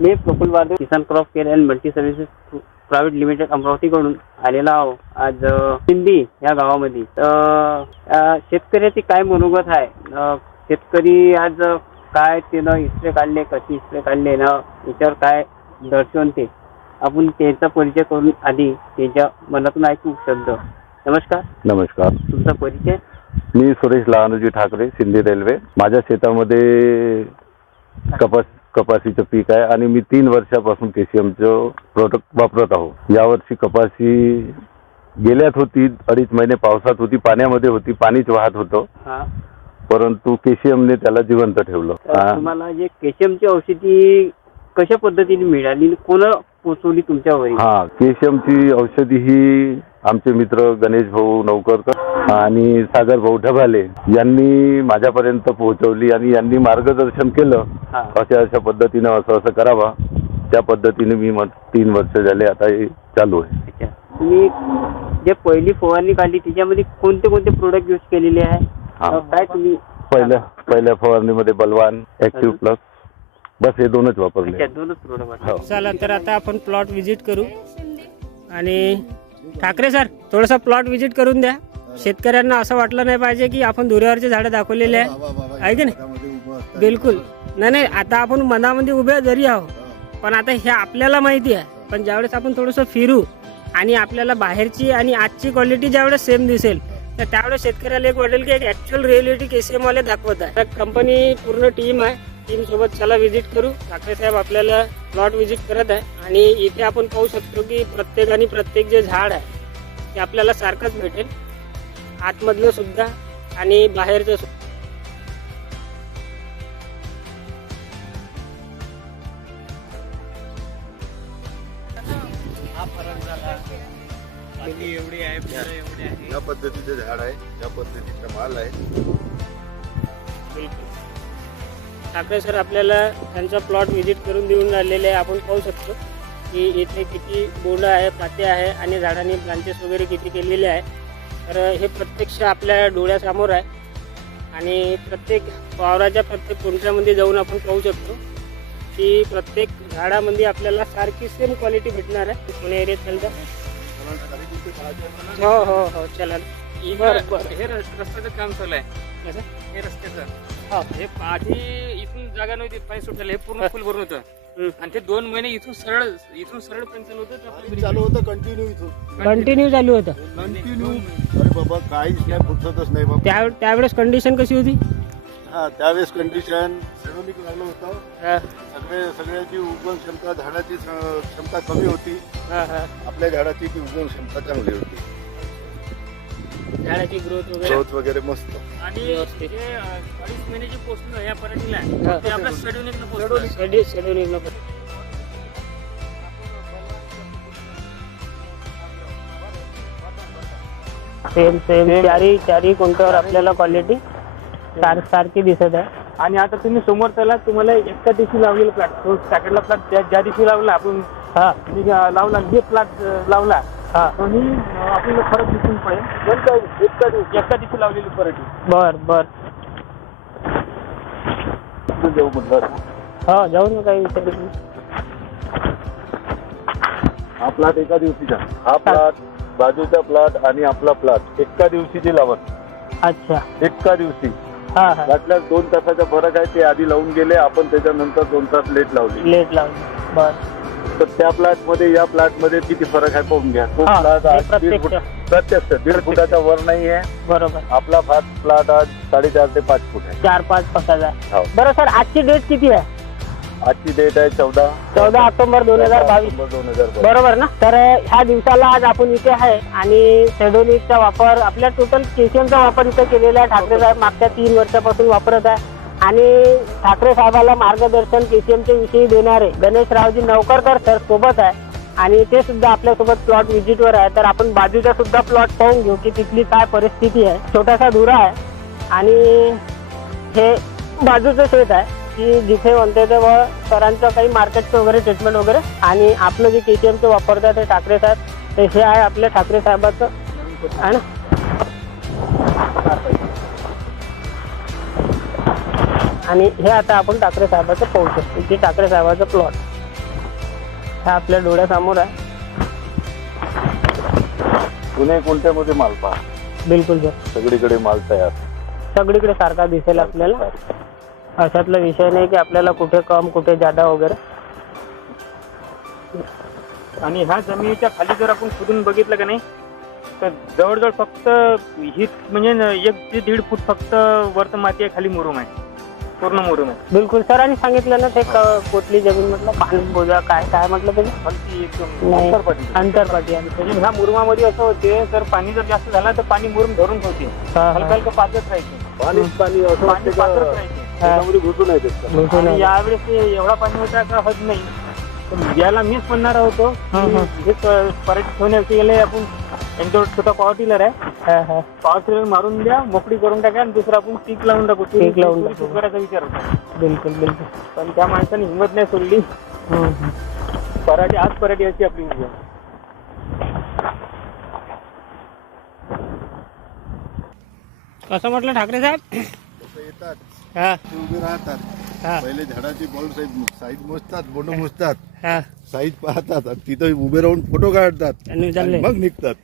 Me Prafull Warade, Kisan crop care and multi services private limited अमरावतीकडून आलेला आहो आज सिंधी या गावामध्ये. शेतकऱ्याची काय मनोगत आहे, शेतकरी आज काय त्यानं इस्त्रे काढले, कशी इस्त्रे काढले ना, याच्यावर काय दर्शन ते आपण त्यांचा परिचय करून आधी त्यांच्या मनातून ऐकू शब्द. नमस्कार. नमस्कार. तुमचा परिचय? मी सुरेश लहानोजी ठाकरे, सिंधी रेल्वे. माझ्या शेतामध्ये कपाशीचं पीक आहे आणि मी 3 वर्षापासून केसीएमचं प्रोडक्ट वापरत आहो. यावर्षी कपाशी गेल्यात होती, 2.5 महिने पावसात होती, पाण्यामध्ये होती, पाणीच वाहत होतं, परंतु केसीएमने त्याला जिवंत ठेवलं. तुम्हाला जे केसीएमची औषधी कशा पद्धतीने मिळाली, कोण पोचवली तुमच्यावर? केसीएमची औषधी ही आमचे मित्र गणेश भाऊ नौकरकर आणि सागर भाऊ ढबाले यांनी माझ्यापर्यंत पोहोचवली आणि यांनी मार्गदर्शन केलं, अशा पद्धतीनं असं करावा. त्या पद्धतीने मी 3 वर्ष झाले आता हे चालू आहे. तुम्ही जे पहिली फवारणी काढली त्याच्यामध्ये कोणते कोणते प्रोडक्ट यूज केलेले आहे? काय तुम्ही पहिल्या फवारणीमध्ये बलवान, ऍक्टिव्ह प्लस, बस हे 2च वापरले. 2च प्रोडक्ट. चला तर आता आपण प्लॉट व्हिजिट करू. आणि ठाकरे सर, थोडासा प्लॉट व्हिजिट करून द्या. शेतकऱ्यांना असं वाटलं नाही पाहिजे की आपण दुऱ्यावरचे झाडं दाखवलेले आहे की नाही? बिलकुल नाही. आता आपण मनामध्ये उभे जरी आहो, पण आता हे आपल्याला माहिती आहे. पण ज्यावेळेस आपण थोडंसं फिरू आणि आपल्याला बाहेरची आणि आजची क्वालिटी ज्यावेळेस सेम दिसेल, तर त्यावेळेस शेतकऱ्याला एक वाटेल की एक ॲक्च्युअल रिअलिटी केसीएम वाले दाखवत आहे. कंपनी पूर्ण टीम आहे, टीम सोबत चला व्हिजिट करू. ठाकरे साहेब आपल्याला प्लॉट व्हिजिट करत आहे आणि इथे आपण पाहू शकतो की प्रत्येक जे झाड आहे ते आपल्याला सारखंच भेटेल, आतमधलं सुद्धा आणि बाहेरचं सुद्धा. या पद्धतीचे झाड आहे, या पद्धतीचा माल आहे. बिलकुल. ठाकरे सर आपल्याला त्यांचा प्लॉट व्हिजिट करून देऊन राहिलेले आहे. आपण पाहू शकतो की इथे किती बोंड आहे, पाते आहे आणि झाडांनी ब्रांचेस वगैरे किती केलेले आहे. तर हे प्रत्यक्ष आपल्या डोळ्यासमोर आहे आणि प्रत्येक वावराच्या प्रत्येक कोणत्यामध्ये जाऊन आपण पाहू शकतो की प्रत्येक झाडामध्ये आपल्याला सारखी सेम क्वालिटी भेटणार आहे. पुणे एरियात चालतं. हो चला. हे रस्त्याचं काम चालू आहे. हे रस्त्याचं हे आधी इथून जागा नव्हती, पाणी सुटलेलं, हे पूर्ण फुल भरून होतं आणि ते 2 महिने इथून सरळ पण चालू होतं. चालू होतं कंटिन्यू चालू होतं. अरे बाबा काहीच नाही, फुटतच नाही बाबा. त्यावेळेस कंडिशन कशी होती? त्यावेळेस कंडिशन सेरोनिक लागलं होतं. सगळ्याची उगवण क्षमता, झाडाची क्षमता कमी होती. आपल्या झाडाची ती उगवण क्षमता चांगली होती. झाडाची ग्रोथ वगैरे मस्त. आणि जे 2.5 महिन्याची पोस्ट या पराठीला ते आपल्या शेड्यूलिंग सेम चारी कोणत्यावर आपल्याला क्वालिटी सारखी दिसत आहे. आणि आता तुम्ही समोर त्याला तुम्हाला एका दिवशी लावलेला प्लॉट, तो सॅकंडला प्लॉट ज्या दिवशी लावला आपण लावला, हे प्लॉट लावला, दोन्ही आपल्याला फरक दिसून पडेल. एका दिवशी लावलेली पराठी. बर जाऊ म्हटलं. जाऊ ना, काही विचार नाही. हा प्लॉट एका दिवशीचा, हा प्लॉट, बाजूचा प्लॉट आणि आपला प्लॉट एका दिवशीची लावत. अच्छा, एका दिवशी. त्यातल्या 2 तासाचा फरक आहे. ते आधी लावून गेले, आपण त्याच्यानंतर 2 तास लेट लावली. बर. तर त्या प्लॉट मध्ये या प्लॉट मध्ये किती फरक आहे पाहून घ्या. तो प्लॉट प्रत्यक्ष 1.5 फुटाचा वर नाही आहे. बरोबर. आपला प्लॉट आज 4.5 ते 5 फूट आहे. 4-5 फुटाचा. बरं सर, आजची डेट किती आहे? आजची डेट आहे 14 ऑक्टोबर 2022. बरोबर ना? तर ह्या दिवसाला आज आपण इथे आहे आणि सेडोनिकचा वापर, आपल्या टोटल केसीएमचा वापर इथे केलेला आहे. ठाकरे साहेब मागच्या 3 वर्षापासून वापरत आहे आणि ठाकरे साहेबाला मार्गदर्शन केसीएमच्या विषयी देणारे गणेश रावजी नौकरकर सर सोबत आहे आणि ते सुद्धा आपल्यासोबत प्लॉट व्हिजिटवर आहे. तर आपण बाजूचा सुद्धा प्लॉट पाहून घेऊ की तिथली काय परिस्थिती आहे. छोटासा धुरा आहे आणि हे बाजूचं शेत आहे की जिथे म्हणते ते सरांचं काही मार्केटचं वगैरे ट्रीटमेंट वगैरे. आणि आपलं जे केसीएमचं वापरतात ते ठाकरे साहेब, ते हे आहे आपल्या ठाकरे साहेबाचं आहे ना. आणि हे आता आपण ठाकरे साहेबाचं पाहू शकतो की ठाकरे साहेबाचं प्लॉट हा आपल्या डोळ्यासमोर आहे. पुणे कोणत्यामध्ये माल पहा, बिलकुल सर, सगळीकडे माल तयार. सगळीकडे सारखा दिसेल आपल्याला. अशातला विषय नाही की आपल्याला कुठे कम कुठे जादा वगैरे. आणि ह्या जमिनीच्या खाली जर आपण खोदून बघितलं का नाही तर जवळजवळ फक्त ही म्हणजे 1 ते 1.5 फूट फक्त वरत माती आहे, खाली मुरुम आहे, पूर्ण मुरुम आहे. बिलकुल सरांनी सांगितलं ना ते कोटली जमीन म्हटलं पाणी बोजा काय काय म्हटलं त्याने खालची एकदम नाही, अंतरपाटी. अंतरपाटी. म्हणजे ह्या मुरुमामध्ये असं होते तर पाणी जर जास्त झालं तर पाणी मुरुम धरून ठेवते, हलका हलका पाजत राहायचे, पाणी पाणी असं पाणी वाटतं पाजत का राहायचे. त्याच्यामध्ये घुसून आहे त्याचं. आणि यावेळेस ते एवढा पाणी होता का हद नाही. पण याला मीच म्हणणार होतो हे पर्यटन ठेवण्याचे गेले आपण यांच्यावर छोटा पॉवर टिलर आहे, पॉवर टिलर मारून द्या, मोकळी करून टाका आणि दुसरं आपण पीक लावून टाकू. पीक लावून तुरी टाकू. करायचा विचार होता. बिलकुल बिलकुल. पण त्या माणसाने हिंमत नाही सोडली. पराठी आज पराठी अशी आपली ऊर्जा. कसं म्हटलं ठाकरे साहेब? लोकं येतात, हा ते उभे राहतात, हा पहिले झाडाची बॉल साईज मोजतात, बोंड मोजतात, हा साईज पाहतात आणि तिथं उभे राहून फोटो काढतात आणि आणि चालले मग निघतात.